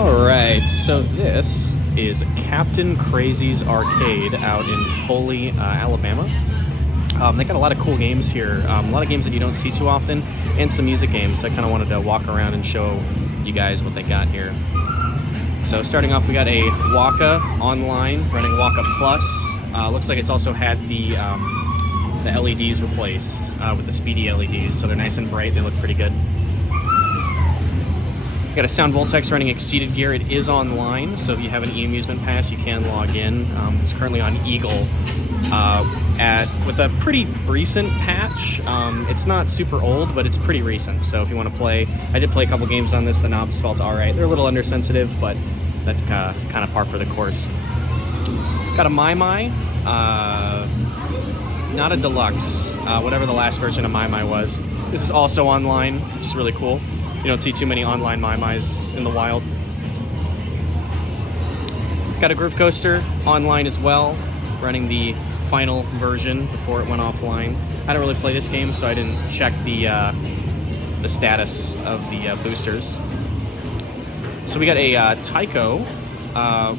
Alright, so this is Captain Crazy's Arcade out in Foley, Alabama. They got a lot of cool games here, a lot of games that you don't see too often, and some music games. So I kind of wanted to walk around and show you guys what they got here. So starting off, we got a Waka Online, running Waka Plus. Looks like it's also had the LEDs replaced with the speedy LEDs, so they're nice and bright, they look pretty good. Got a Sound Voltex running Exceeded Gear. It is online, so if you have an e-amusement pass, you can log in. It's currently on Eagle with a pretty recent patch. It's not super old, but it's pretty recent, so if you want to play, I did play a couple games on this. The knobs felt alright. They're a little undersensitive, but that's kind of par for the course. Got a My, not a deluxe, whatever the last version of My was. This is also online, which is really cool. You don't see too many online My-Mis in the wild. Got a Groove Coaster online as well, running the final version before it went offline. I don't really play this game, so I didn't check the status of the boosters. So we got a Tyco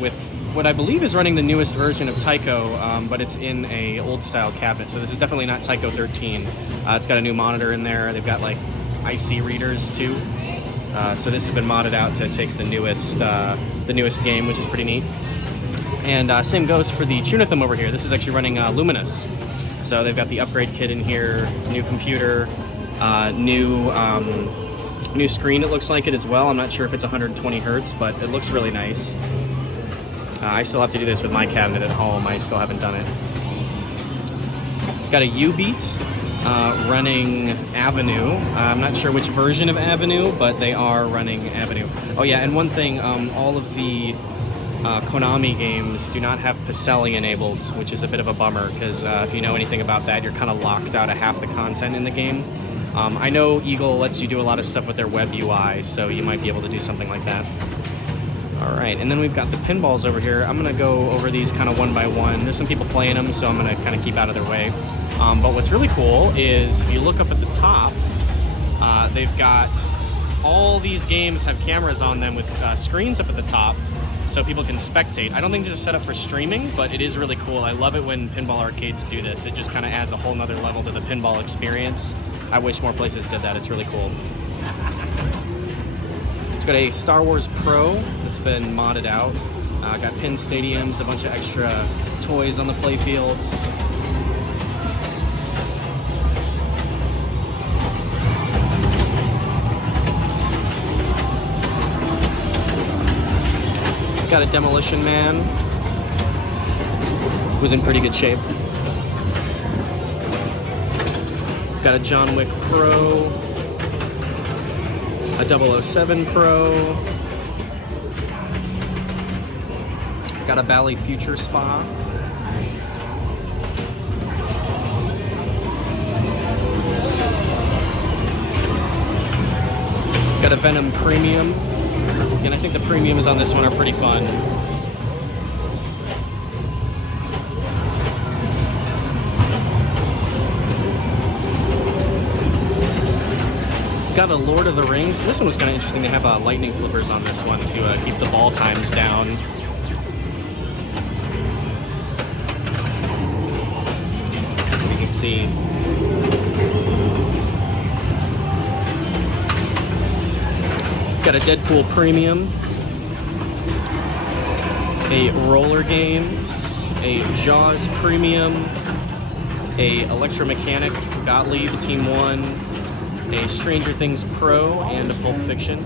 with what I believe is running the newest version of Tyco, but it's in a old style cabinet. So this is definitely not Tyco 13. It's got a new monitor in there. They've got like IC readers too. So this has been modded out to take the newest game, which is pretty neat. And same goes for the Tunitham over here. This is actually running Luminous. So they've got the upgrade kit in here, new computer, new screen. It looks like it as well. I'm not sure if it's 120 hertz, but it looks really nice. I still have to do this with my cabinet at home. I still haven't done it. Got a U-Beat running Avenue. I'm not sure which version of Avenue, but they are running Avenue. Oh yeah, and one thing, all of the Konami games do not have Pacelli enabled, which is a bit of a bummer, because if you know anything about that, you're kind of locked out of half the content in the game. I know Eagle lets you do a lot of stuff with their web UI, so you might be able to do something like that. Alright, and then we've got the pinballs over here. I'm going to go over these kind of one by one. There's some people playing them, so I'm going to kind of keep out of their way. But what's really cool is if you look up at the top, they've got all these games have cameras on them with screens up at the top, so people can spectate. I don't think they're set up for streaming, but it is really cool. I love it when pinball arcades do this. It just kind of adds a whole nother level to the pinball experience. I wish more places did that. It's really cool. It's got a Star Wars Pro that's been modded out. Got pin stadiums, a bunch of extra toys on the playfield. Got a Demolition Man, who's in pretty good shape. Got a John Wick Pro, a 007 Pro, got a Bally Future Spa, got a Venom Premium. And I think the premiums on this one are pretty fun. Got a Lord of the Rings. This one was kind of interesting. They have lightning flippers on this one to keep the ball times down. You can see. Got a Deadpool Premium, a Roller Games, a Jaws Premium, a Electromechanic Gottlieb Team 1, a Stranger Things Pro, and a Pulp Fiction.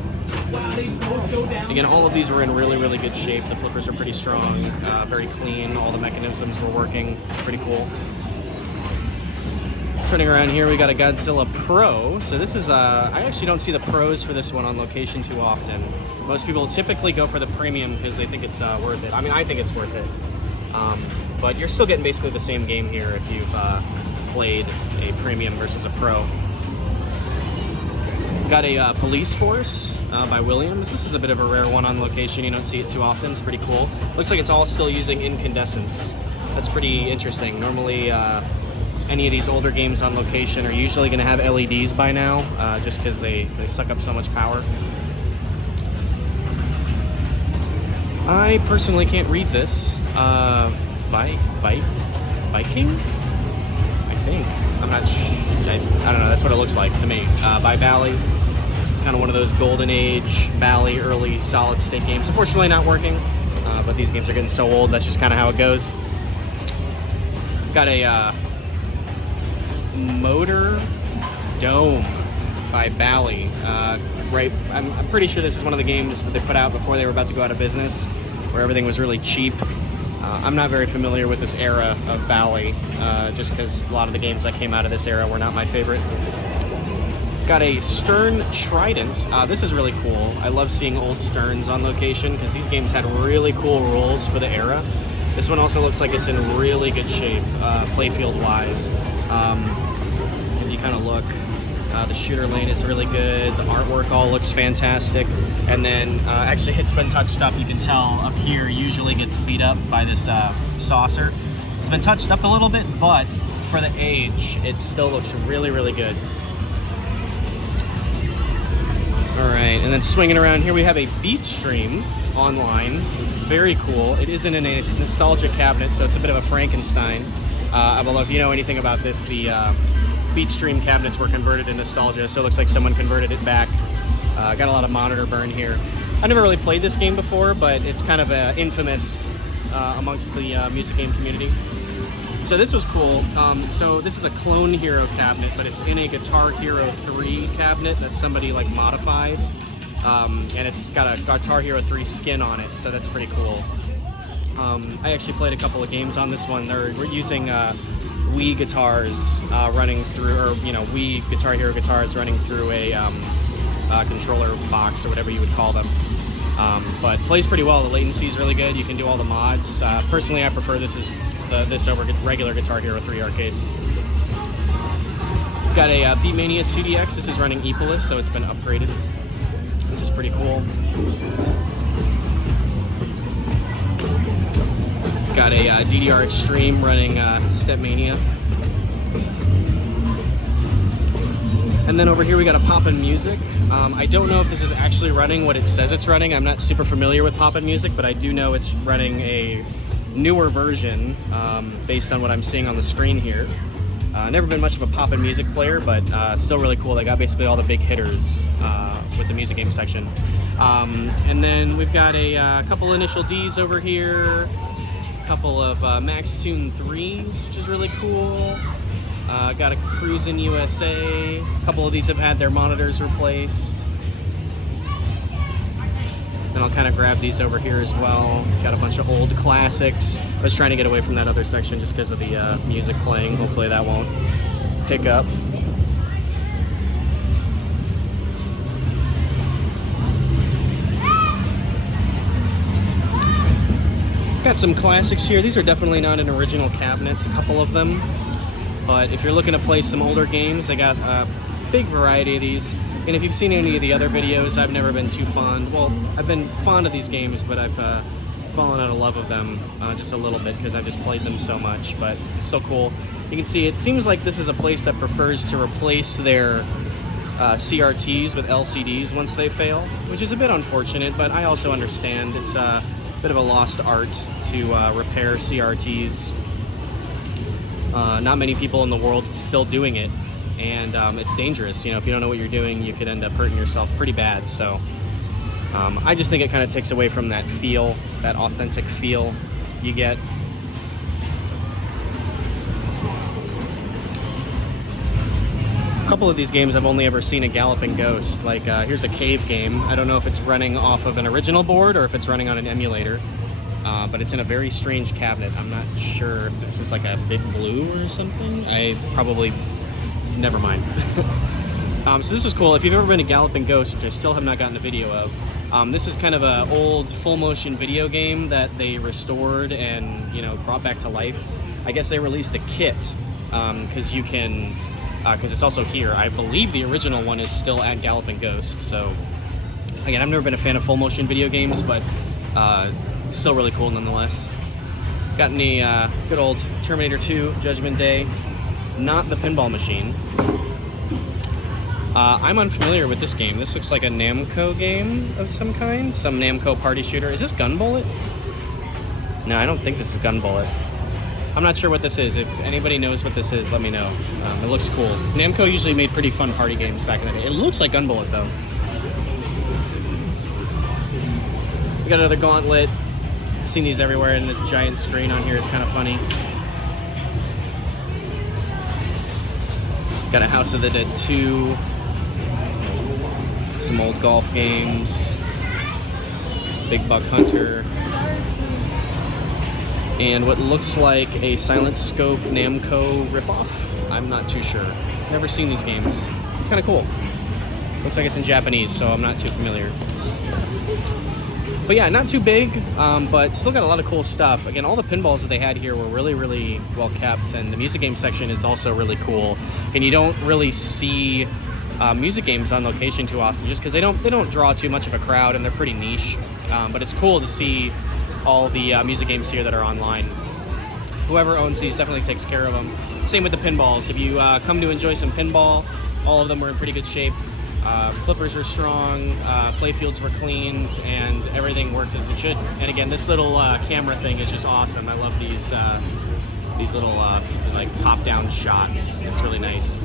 Again, all of these were in really, really good shape. The flippers are pretty strong, very clean. All the mechanisms were working. It's pretty cool. Turning around here, we got a Godzilla Pro. So this is, I actually don't see the pros for this one on location too often. Most people typically go for the premium because they think it's worth it. I mean, I think it's worth it. But you're still getting basically the same game here if you've played a premium versus a pro. Got a Police Force by Williams. This is a bit of a rare one on location. You don't see it too often. It's pretty cool. Looks like it's all still using incandescents. That's pretty interesting. Normally, any of these older games on location are usually going to have LEDs by now, just because they suck up so much power. I personally can't read this. Viking? I think. I'm not sure. I don't know. That's what it looks like to me. By Bally. Kind of one of those golden age Bally early solid state games. Unfortunately not working, but these games are getting so old. That's just kind of how it goes. Got a Motor Dome by Bally. Right, I'm pretty sure this is one of the games that they put out before they were about to go out of business, where everything was really cheap. I'm not very familiar with this era of Bally, just because a lot of the games that came out of this era were not my favorite. Got a Stern Trident. This is really cool. I love seeing old Sterns on location because these games had really cool rules for the era. This one also looks like it's in really good shape, playfield-wise. If you kind of look, the shooter lane is really good. The artwork all looks fantastic. And then, actually, it's been touched up. You can tell up here usually gets beat up by this saucer. It's been touched up a little bit, but for the age, it still looks really, really good. All right, and then swinging around here, we have a Beat Stream online. Very cool. It is in a nostalgia cabinet, so it's a bit of a Frankenstein. I don't know if you know anything about this. The Beat Stream cabinets were converted to nostalgia, so it looks like someone converted it back. Got a lot of monitor burn here. I never really played this game before, but it's kind of infamous amongst the music game community. So this was cool. So this is a Clone Hero cabinet, but it's in a Guitar Hero 3 cabinet that somebody like modified. And it's got a Guitar Hero 3 skin on it, so that's pretty cool. I actually played a couple of games on this one. We're using Wii guitars running through, or Wii Guitar Hero guitars running through a controller box or whatever you would call them. But plays pretty well. The latency is really good. You can do all the mods. Personally, I prefer this over regular Guitar Hero 3 arcade. Got a Beatmania 2DX. This is running Epolis, so it's been upgraded, which is pretty cool. Got a DDR Extreme running Stepmania. And then over here we got a Poppin' Music. I don't know if this is actually running what it says it's running. I'm not super familiar with Poppin' Music, but I do know it's running a newer version based on what I'm seeing on the screen here. Never been much of a Poppin' Music player, but still really cool. They got basically all the big hitters with the music game section. And then we've got a couple Initial Ds over here, a couple of Max Tune 3s, which is really cool. Got a Cruisin' USA. A couple of these have had their monitors replaced. Then I'll kind of grab these over here as well. Got a bunch of old classics. I was trying to get away from that other section just because of the music playing. Hopefully that won't pick up. Got some classics here. These are definitely not in original cabinets, a couple of them. But if you're looking to play some older games, they got a big variety of these. And if you've seen any of the other videos, I've never been too fond. Well, I've been fond of these games, but I've fallen out of love of them just a little bit because I've just played them so much. But it's so cool. You can see it seems like this is a place that prefers to replace their CRTs with LCDs once they fail, which is a bit unfortunate, but I also understand it's a bit of a lost art to repair CRTs. Not many people in the world still doing it, and it's dangerous. If you don't know what you're doing, you could end up hurting yourself pretty bad. So I just think it kind of takes away from that feel, that authentic feel you get. A couple of these games I've only ever seen a Galloping Ghost. Like here's a cave game. I don't know if it's running off of an original board or if it's running on an emulator. But it's in a very strange cabinet. I'm not sure if this is like a Big Blue or something. Never mind. So this is cool. If you've ever been to Galloping Ghost, which I still have not gotten a video of, this is kind of an old full motion video game that they restored and brought back to life. I guess they released a kit because you can, because it's also here. I believe the original one is still at Galloping Ghost. So again, I've never been a fan of full motion video games, but still really cool nonetheless. Got any good old Terminator 2 Judgment Day, not the pinball machine. I'm unfamiliar with this game. This looks like a Namco game of some kind. Some Namco party shooter. Is this Gun Bullet? No, I don't think this is Gun Bullet. I'm not sure what this is. If anybody knows what this is, let me know. It looks cool. Namco usually made pretty fun party games back in the day. It looks like Gun Bullet, though. We got another Gauntlet. I've seen these everywhere, and this giant screen on here is kind of funny. Got a House of the Dead 2. Some old golf games. Big Buck Hunter. And what looks like a Silent Scope Namco ripoff. I'm not too sure. Never seen these games. It's kind of cool. Looks like it's in Japanese, so I'm not too familiar. But yeah, not too big, but still got a lot of cool stuff. Again, all the pinballs that they had here were really, really well kept, and the music game section is also really cool. And you don't really see music games on location too often, just because they don't draw too much of a crowd, and they're pretty niche. But it's cool to see all the music games here that are online. Whoever owns these definitely takes care of them. Same with the pinballs. If you come to enjoy some pinball, all of them were in pretty good shape. Flippers are strong, play fields were cleaned, and everything works as it should. And again, this little camera thing is just awesome. I love these little like top-down shots. It's really nice.